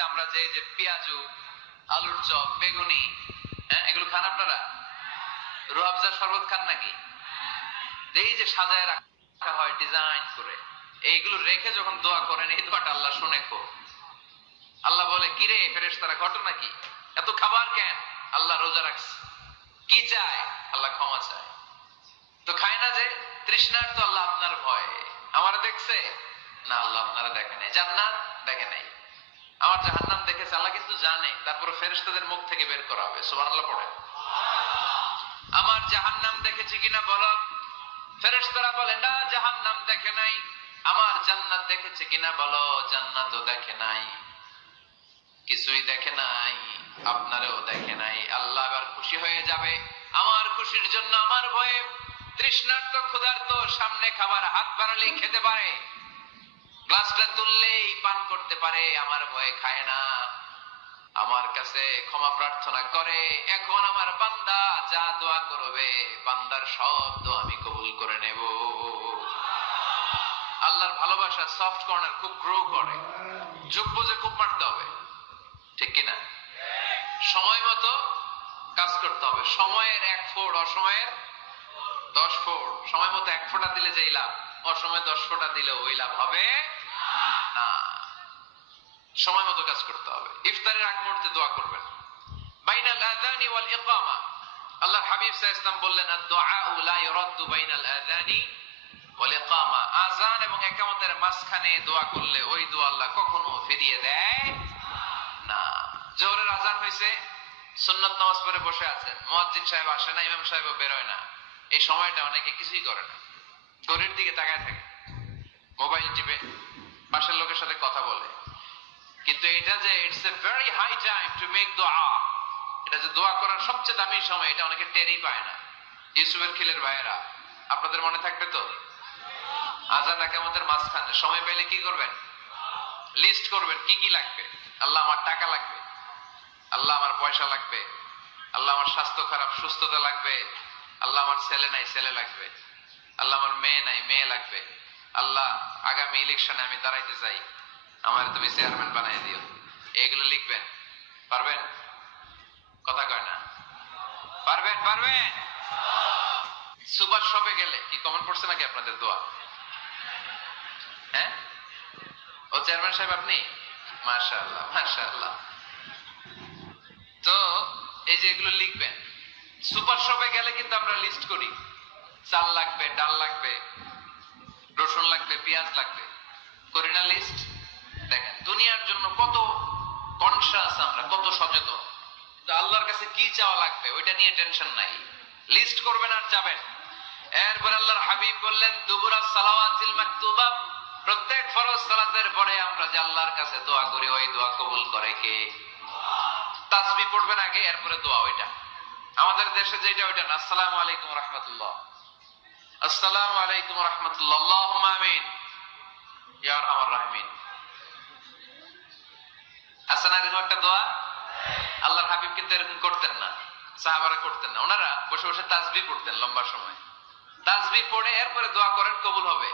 বাড়িতে আমরা যে যে পেঁয়াজু, আলুর চপ, বেগুনি, হ্যাঁ, এগুলো খান আপনারা? রুয়াবজার শরবত খান নাকি? এই যে সাজায় রাখা হয় ডিজাইন করে, এইগুলো রেখে যখন দোয়া করেন, এই দোয়াটা আল্লাহ শুনে খুব। আল্লাহ বলে, কিরে ফেরেশতারা, ঘটনা কি? এত খাবার কেন? আল্লাহ রোজা রাখছে। কি চায়? আল্লাহ ক্ষমা চায়। তো খায় না যে তৃষ্ণার, তো আল্লাহ আপনার ভয়। আমার দেখছে না, আল্লাহ আপনারা দেখে নাই। জান্নাত দেখে নাই, আমার জাহান্নাম দেখেছে আল্লাহ কিন্তু জানে। তারপরে ফেরেশতাদের মুখ থেকে বের করা হবে। সুবহানাল্লাহ পড়ে। আমার জাহান্নাম দেখেছি কিনা বলো। ফেরেশতারা বলে, না জাহান্নাম দেখে নাই। আমার জান্নাত দেখেছে কিনা বলো। জান্নাতও দেখে নাই, কিছুই দেখে নাই, আপনারও দেখে নাই। আল্লাহ এবার খুশি হয়ে যাবে। আমার খুশির জন্য, আমার ভয়ে তৃষ্ণার্ত ক্ষুধার্ত সামনে খাবার হাত বাড়ালেই খেতে পারে, গ্লাসটা তুললেই পান করতে পারে, আমার ভয়ে খায় না, আমার কাছে ক্ষমা প্রার্থনা করে। এখন আমার বান্দা যা দোয়া করবে, বান্দার সব দোয়া আমি কবুল করে নেব। আল্লাহর ভালোবাসা সফট কর্নার খুব গ্রো করে, যুগ বুঝে খুব মারতে হবে, ঠিক কিনা? সময় মতো কাজ করতে হবে। সময়ের 1 ফোঁট, অসময়ের 10 ফোঁট। সময় মতো 1 ফোঁটা দিলে যেই লাভ, অসময়ে 10 ফোঁটা দিলে ওই লাভ হবে না। সময় মতো কাজ করতে হবে। ইফতারের আগ মুহূর্তে দোয়া করবেন। বাইনাল আযানি ওয়াল ইকামা, আল্লাহর হাবিব সাল্লাল্লাহু আলাইহি ওয়াসাল্লাম বললেন, আদ-দুআউ লা ইউরাদ্দু বাইনাল আযানি ওয়াল ইকামা। আযান এবং ইকামতের মাঝখানে দোয়া করলে ওই দোয়া আল্লাহ কখনো ফিরিয়ে দেয় না। জোহরের আযান হইছে, সুন্নাত নামাজ পড়ে বসে আছেন, মুয়াজ্জিন সাহেব আসে না, ইমাম সাহেবও বের হয় না। এই সময়টা অনেকে কিছুই করে না, ঘড়ির দিকে তাকায় থাকে, মোবাইল টিপে, পাশের লোকের সাথে কথা বলে। কিন্তু এটা যে it's a very high time to make দোয়া, এটা যে দোয়া করার সবচেয়ে দামি সময়, এটা অনেকে টেরই পায় না। ইউসুফের খিলের ভাইয়েরা, আপনাদের মনে থাকবে তো, আযান ইকামতের মাঝখানে সময় পেলে কি করবেন? লিস্ট করবেন কি কি লাগবে। আল্লাহ আমার টাকা লাগবে, আল্লাহ আমার পয়সা লাগবে, আল্লাহ আমার স্বাস্থ্য খারাপ, সুস্থতা লাগবে, আল্লাহ আমার ছেলে নাই, ছেলে লাগবে, আল্লাহ আমার মেয়ে নাই, মেয়ে লাগবে, আল্লাহ আগামী ইলেকশনে আমি দাঁড়াইতে চাই, আমার তুমি চেয়ারম্যান বানাই দিও। এইগুলো লিখবেন। পারবেন? কথা কয় না। পারবেন? পারবেন? সুপার শপে গেলে কি কমন পড়ছে নাকি আপনাদের দোয়া? হ্যাঁ, ও চেয়ারম্যান সাহেব আপনি? মাশাআল্লাহ, মাশাআল্লাহ। তো এই যে এগুলো লিখবেন। সুপার শপে গেলে কিন্তু আমরা লিস্ট করি, চাল লাগবে, ডাল লাগবে, রসুন লাগবে, পেঁয়াজ লাগবে, করি না লিস্ট? দেখেন দুনিয়ার জন্য কত কনসাস আমরা, কত সচেতন। তো আল্লাহর কাছে কি চাওয়া লাগবে ওইটা নিয়ে টেনশন নাই, লিস্ট করবেন আর যাবেন। এরপর আল্লাহর হাবিব বললেন, দুবুরা সালাওয়াতিল মাকতুবা, প্রত্যেক ফরজ সালাতের পরে আমরা যে আল্লাহর কাছে দোয়া করি, ওই দোয়া কবুল করে কে? তাসবিহ পড়বেন আগে, এরপরে দোয়া। ওইটা আমাদের দেশে যেটা, ওইটা না। আসসালামু আলাইকুম ওয়া রাহমাতুল্লাহ, আসসালামু আলাইকুম ওয়া রাহমাতুল্লাহ, আল্লাহুম্মা আমিন ইয়া আরহামার রাহিমিন। হাসান এরকম একটা দোয়া আল্লাহর হাবিব কিন্তু এরকম করতেন না, সাহাবারা করতেন না। ওনারা বসে বসে তাসবিহ পড়তেন লম্বা সময়। তাসবিহ পড়ে এরপরে দোয়া করেন, কবুল হবে।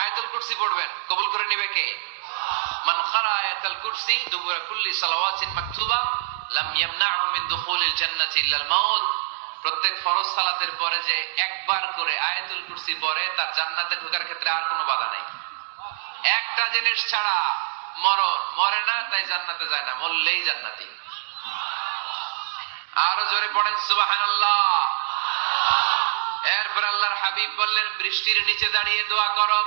আয়াতুল কুরসি পড়বেন, কবুল করে নিবে কে? মান খারা আয়াতুল কুরসি দুবুরা কুল্লি সালাওয়াতিন মাকতুবা লাম ইয়ামনাহু মিন দুখুলিল জান্নাতি ইল্লাল মাউত। প্রত্যেক ফরজ সালাতের পরে যে একবার করে আয়াতুল কুরসি পড়ে, তার জান্নাতে ঢোকার ক্ষেত্রে আর কোনো বাধা নাই। একটা জিনিস ছাড়া, মরণ, মরে না তাই জান্নাতে যায় না, মরলেই জান্নাতি। আরো জোরে পড়েন সুবহানাল্লাহ। এরপর আল্লাহর হাবিব বললেন, বৃষ্টির নিচে দাঁড়িয়ে দোয়া করো।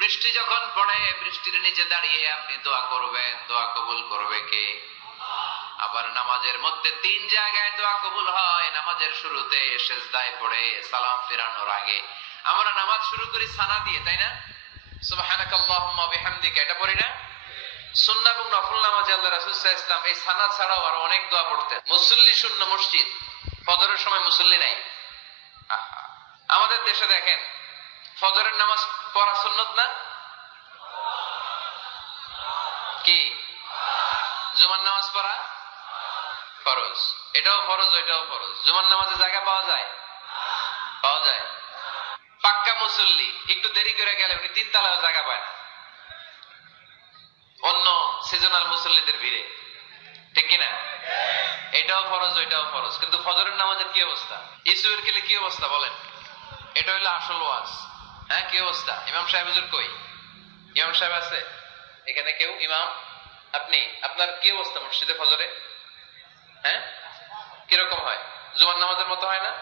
বৃষ্টি যখন পড়ে, বৃষ্টির নিচে দাঁড়িয়ে আপনি দোয়া করবেন, দোয়া কবুল করবে কে? আবার নামাজের মধ্যে 3 জায়গায় দোয়া কবুল হয়। নামাজের শুরুতে, সিজদায় পড়ে, সালাম ফেরানোর আগে। আমরা নামাজ শুরু করি সানা দিয়ে, তাই না? সুবহানাকাল্লাহুম্মা বিহামদিকা, এটা পড়ি না? সুন্নাহ এবং নফল নামাজে আল্লাহ রাসূল সাল্লাল্লাহু আলাইহি ওয়াসাল্লাম এই সানা ছাড়াও আরো অনেক দোয়া পড়তেন। মুসল্লি শূন্য মসজিদ, ফজরের সময় মুসল্লি নাই। আমাদের দেশে দেখেন, ফজরের নামাজ পড়া সুন্নত না কি? জুমার নামাজ পড়া ফরজ। এটাও ফরজ, ওইটাও ফরজ। জুমার নামাজে জায়গা পাওয়া যায়? পাওয়া যায়। পাক্কা মুসল্লি একটু দেরি করে গেলে উনি 3 তলায় জায়গা পায় না। অন্য সিজনাল মুসল্লিদের ভিড়ে, ঠিক কিনা? এটাও ফরজ ওইটাও ফরজ, কিন্তু ফজরের নামাজের কি অবস্থা? ইসুয়ের খেলে কি অবস্থা বলেন? এটা হইলো আসল ওয়াজ। হ্যাঁ, কি অবস্থা? ইমাম সাহেব হুজুর কই? ইমাম সাহেব আছে এখানে কেউ? ইমাম আপনি, আপনার কি অবস্থা মসজিদে ফজরে? হ্যাঁ, কিরকম হয়? জুমার নামাজের মতো হয় না?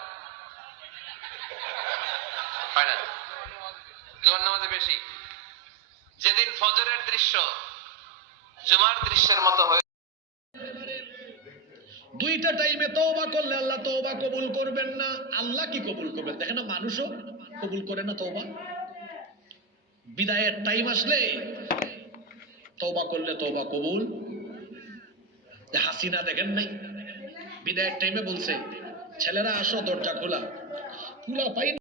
হয় না? জুমার নামাজে বেশি। যেদিন ফজরের দৃশ্য জুমার দৃশ্যের মতো হয়, দুইটা টাইমে তওবা করলে আল্লাহ তওবা কবুল করবেন না। আল্লাহ কি কবুল করবেন? দেখেন না, মানুষও কবুল করে না তওবা। বিদায়ের টাইম আসলে তওবা করলে তওবা কবুল। হাসিনা দেখেন নাই, বিদায়ের টাইমে বলছে ছেলেরা আসো, দরজা খোলা, খোলা পাই